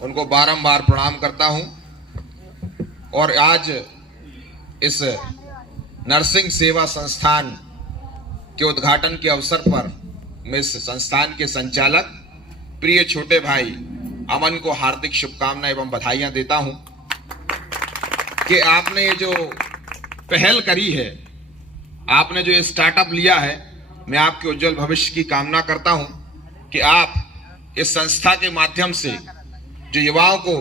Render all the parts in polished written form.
उनको बारंबार प्रणाम करता हूं। और आज इस नर्सिंग सेवा संस्थान के उद्घाटन के अवसर पर मैं इस संस्थान के संचालक प्रिय छोटे भाई अमन को हार्दिक शुभकामनाएं एवं बधाइयां देता हूं कि आपने ये जो पहल करी है, आपने जो ये स्टार्टअप लिया है, मैं आपके उज्जवल भविष्य की कामना करता हूं कि आप इस संस्था के माध्यम से जो युवाओं को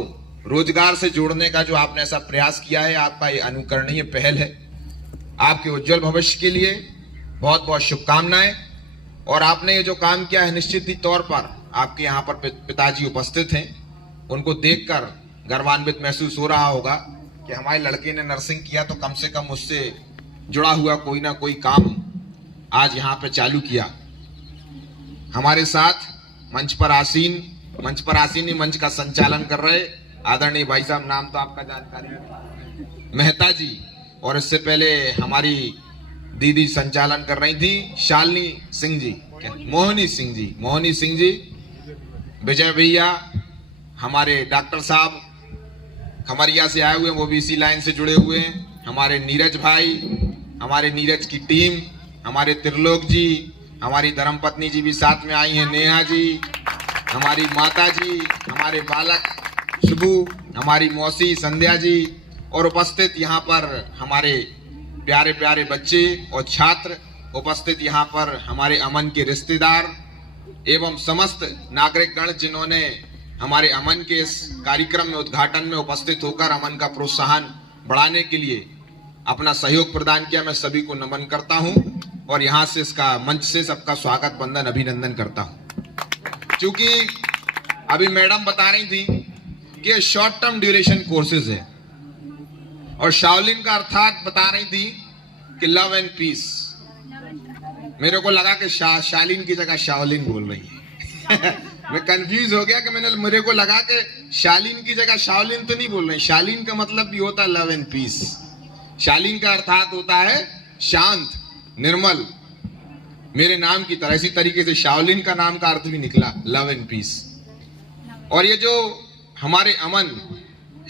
रोजगार से जोड़ने का जो आपने ऐसा प्रयास किया है, आपका ये अनुकरणीय पहल है। आपके उज्जवल भविष्य के लिए बहुत बहुत शुभकामनाएं। और आपने ये जो काम किया है, निश्चित ही तौर पर आपके यहाँ पर पिताजी उपस्थित हैं, उनको देखकर गर्वान्वित महसूस हो रहा होगा कि हमारे लड़के ने नर्सिंग किया तो कम से कम उससे जुड़ा हुआ कोई ना कोई काम आज यहाँ पे चालू किया। हमारे साथ मंच पर आसीन ही मंच का संचालन कर रहे आदरणीय भाई साहब, नाम तो आपका जानकारी है, मेहता जी, और इससे पहले हमारी दीदी संचालन कर रही थी शालिनी सिंह जी, मोहनी सिंह जी, विजय भैया, हमारे डॉक्टर साहब खमरिया से आए हुए हैं, वो भी इसी लाइन से जुड़े हुए हैं, हमारे नीरज भाई, हमारे नीरज की टीम, हमारे त्रिलोक जी, हमारी धर्मपत्नी जी भी साथ में आई हैं, नेहा जी, हमारी माता जी, हमारे बालक शुभू, हमारी मौसी संध्या जी, और उपस्थित यहाँ पर हमारे प्यारे प्यारे बच्चे और छात्र, उपस्थित यहाँ पर हमारे अमन के रिश्तेदार एवं समस्त नागरिकगण जिन्होंने हमारे अमन के इस कार्यक्रम में उद्घाटन में उपस्थित होकर अमन का प्रोत्साहन बढ़ाने के लिए अपना सहयोग प्रदान किया, मैं सभी को नमन करता हूं और यहां से इसका मंच से सबका स्वागत वंदन अभिनंदन करता हूं। क्योंकि अभी मैडम बता रही थी कि शॉर्ट टर्म ड्यूरेशन कोर्सेज है, और शाओलिन का अर्थात बता रही थी कि लव एंड पीस। मेरे को लगा कि शालीन की जगह शाओलिन बोल रही है मैं कंफ्यूज हो गया कि मेरे को लगा कि शालीन की जगह शाओलिन तो नहीं बोल रहे। शालीन का मतलब भी होता है लव एंड पीस। शालीन का अर्थात होता है शांत, निर्मल, मेरे नाम की तरह। इसी तरीके से शाओलिन का नाम का अर्थ भी निकला लव एंड पीस। और ये जो हमारे अमन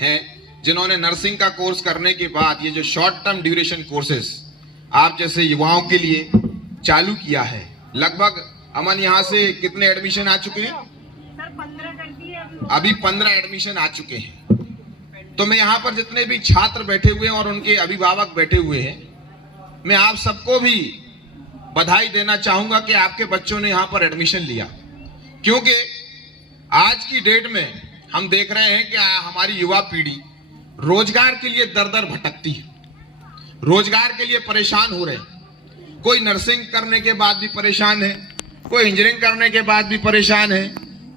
हैं जिन्होंने नर्सिंग का कोर्स करने के बाद ये जो शॉर्ट टर्म ड्यूरेशन कोर्सेस आप जैसे युवाओं के लिए चालू किया है, लगभग अमन यहाँ से कितने एडमिशन आ चुके हैं? अभी 15 एडमिशन आ चुके हैं। तो मैं यहाँ पर जितने भी छात्र बैठे हुए हैं और उनके अभिभावक बैठे हुए हैं, मैं आप सबको भी बधाई देना चाहूंगा कि आपके बच्चों ने यहाँ पर एडमिशन लिया। क्योंकि आज की डेट में हम देख रहे हैं कि हमारी युवा पीढ़ी रोजगार के लिए दर दर भटकती है, रोजगार के लिए परेशान हो रहे हैं। कोई नर्सिंग करने के बाद भी परेशान है, कोई इंजीनियरिंग करने के बाद भी परेशान है,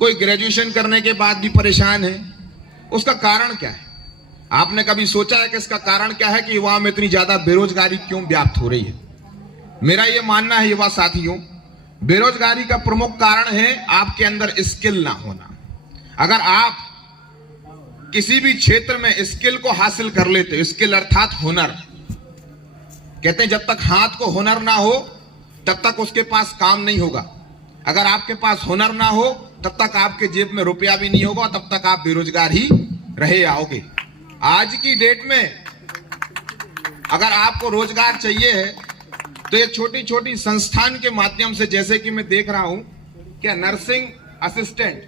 कोई ग्रेजुएशन करने के बाद भी परेशान है। उसका कारण क्या है? आपने कभी सोचा है कि इसका कारण क्या है कि युवाओं में इतनी ज्यादा बेरोजगारी क्यों व्याप्त हो रही है? मेरा यह मानना है युवा साथियों, बेरोजगारी का प्रमुख कारण है आपके अंदर स्किल ना होना। अगर आप किसी भी क्षेत्र में स्किल को हासिल कर लेते हो, स्किल अर्थात हुनर, कहते हैं जब तक हाथ को हुनर ना हो तब तक उसके पास काम नहीं होगा। अगर आपके पास हुनर ना हो तब तक आपके जेब में रुपया भी नहीं होगा, तब तक आप बेरोजगार ही रहे आओगे। आज की डेट में अगर आपको रोजगार चाहिए है तो ये छोटी छोटी संस्थान के माध्यम से, जैसे कि मैं देख रहा हूं क्या nursing assistant,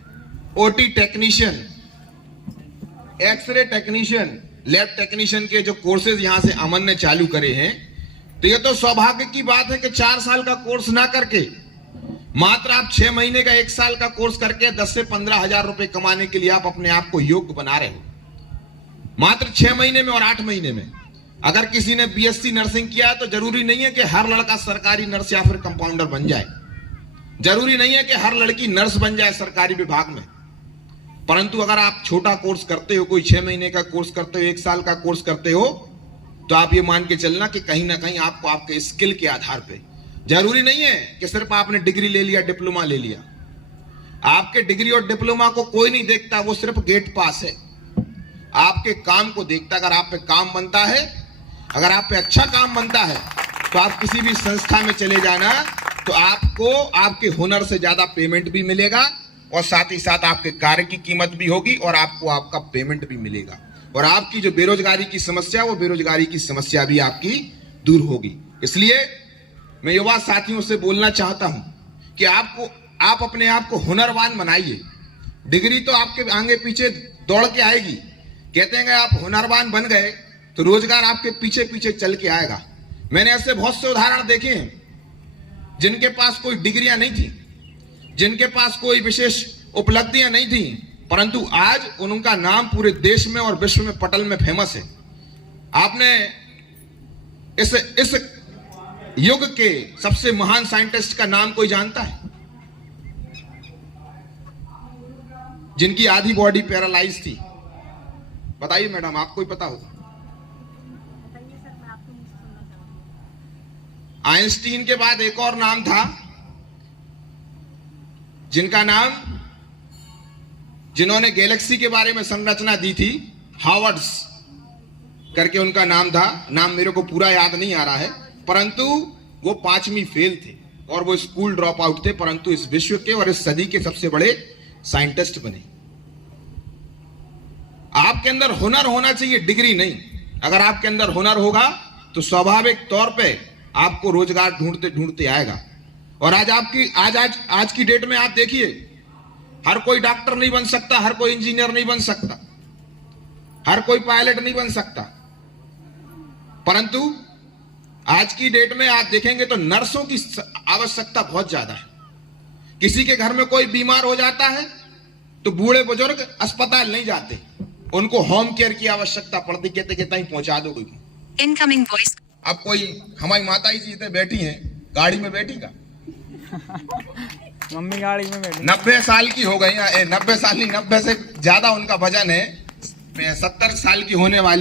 OT technician, X ray technician, lab technician के जो कोर्सेज यहां से अमन ने चालू करे हैं, तो ये तो सौभाग्य की बात है कि 4 साल का कोर्स ना करके मात्र आप 6 महीने का 1 साल का कोर्स करके 10 से 15 हजार रुपए कमाने के लिए आप अपने आप को योग्य बना रहे हो, मात्र 6 महीने में और 8 महीने में। अगर किसी ने बीएससी नर्सिंग किया है तो जरूरी नहीं है कि हर लड़का सरकारी नर्स या फिर कंपाउंडर बन जाए, जरूरी नहीं है कि हर लड़की नर्स बन जाए सरकारी विभाग में। परंतु अगर आप छोटा कोर्स करते हो, कोई 6 महीने का कोर्स करते हो, 1 साल का कोर्स करते हो, तो आप ये मान के चलना कि कहीं ना कहीं आपको आपके स्किल के आधार पे, जरूरी नहीं है कि सिर्फ आपने डिग्री ले लिया, डिप्लोमा ले लिया। आपके डिग्री और डिप्लोमा को कोई नहीं देखता, वो सिर्फ गेट पास है, आपके काम को देखता। अगर आप पे काम बनता है, अगर आप पे अच्छा काम बनता है, तो आप किसी भी संस्था में चले जाना तो आपको आपके हुनर से ज्यादा पेमेंट भी मिलेगा और साथ ही साथ आपके कार्य की कीमत भी होगी और आपको आपका पेमेंट भी मिलेगा और आपकी जो बेरोजगारी की समस्या, वो बेरोजगारी की समस्या भी आपकी दूर होगी। इसलिए मैं युवा साथियों से बोलना चाहता हूं कि आप अपने आप को हुनरवान बनाइए। डिग्री तो आपके आगे पीछे दौड़ के आएगी। कहते हैं कि आप हुनरवान बन गए तो रोजगार आपके पीछे पीछे चल के आएगा। मैंने ऐसे बहुत से उदाहरण देखे हैं जिनके पास कोई डिग्रियां नहीं थी, जिनके पास कोई विशेष उपलब्धियां नहीं थी, परंतु आज उनका नाम पूरे देश में और विश्व में पटल में फेमस है। आपने इस युग के सबसे महान साइंटिस्ट का नाम कोई जानता है? जिनकी आधी बॉडी पैरालाइज थी, बताइए मैडम, आपको ही पता होगा। आइंस्टीन के बाद एक और नाम था जिनका नाम, जिन्होंने गैलेक्सी के बारे में संरचना दी थी, हावर्ड्स करके उनका नाम था। नाम मेरे को पूरा याद नहीं आ रहा है, परंतु वो 5वीं फेल थे और वो स्कूल ड्रॉप आउट थे, परंतु इस विश्व के और इस सदी के सबसे बड़े साइंटिस्ट बने। आपके अंदर हुनर होना चाहिए, डिग्री नहीं। अगर आपके अंदर हुनर होगा तो स्वाभाविक तौर पे आपको रोजगार ढूंढते ढूंढते आएगा। और आज की डेट में आप देखिए, हर कोई डॉक्टर नहीं बन सकता, हर कोई इंजीनियर नहीं बन सकता, हर कोई पायलट नहीं बन सकता, परंतु आज की डेट में आप देखेंगे तो नर्सों की आवश्यकता बहुत ज्यादा है। किसी के घर में कोई बीमार हो जाता है तो बूढ़े बुजुर्ग अस्पताल नहीं जाते, उनको होम केयर की आवश्यकता पड़ती, कहते कहते ही पहुंचा दो कोई। Incoming voice. अब कोई हमारी माता जी इतने बैठी हैं, गाड़ी में बैठी का मम्मी गाड़ी में बैठी 90 साल की हो गई, 90 साल नहीं, 90 से ज्यादा उनका वजन है, 70 साल की होने वाली